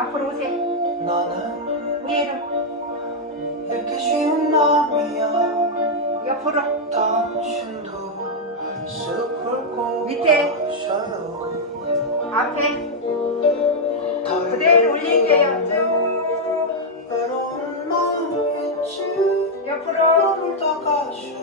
앞으로 오세요. 나는 위로. 이렇게 쉬운 마음이야 옆으로. 당신도 숲을 꼭 밑에. 가셔요 앞에. 그대로 올릴게요. 쭉. 외로운 마음이지 옆으로. 너무 다가셔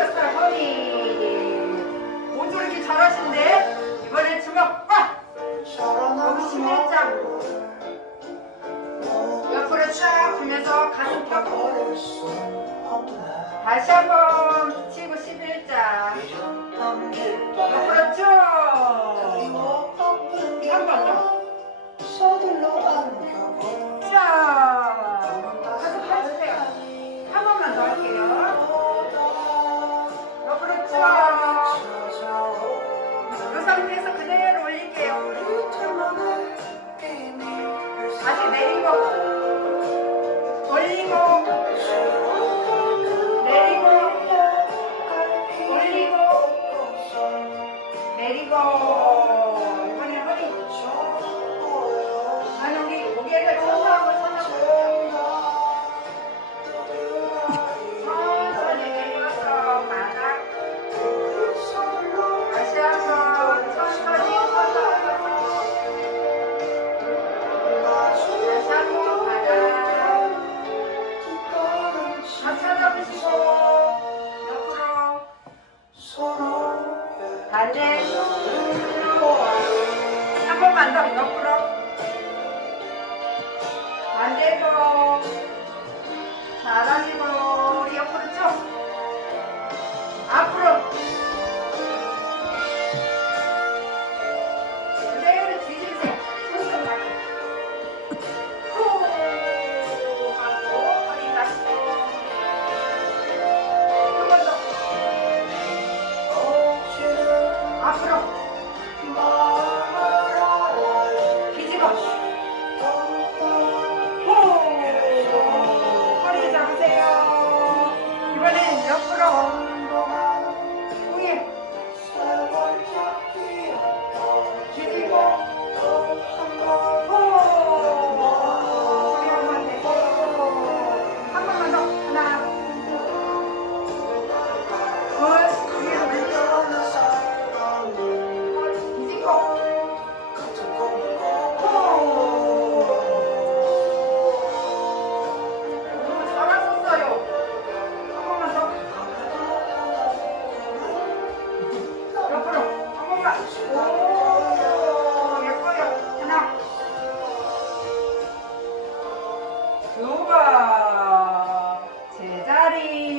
잘하셨어요, 허리. 오, 저렇게 잘하신데? 이번엔 주먹 꽉. 여기 심혈장. 옆으로 쫙 주면서 가슴 펴고. 다시 한번 치고 11 내리고. 이번에 허리. 아니, 우리 고개를 천장하고 천장. 천천히 내려서 바닥. 다시 한번 천천히. 다시 한번 바닥. 다 찾아보시고 반대 한 번만 더 옆으로. 반대로. 잘하시고 우와, 제자리.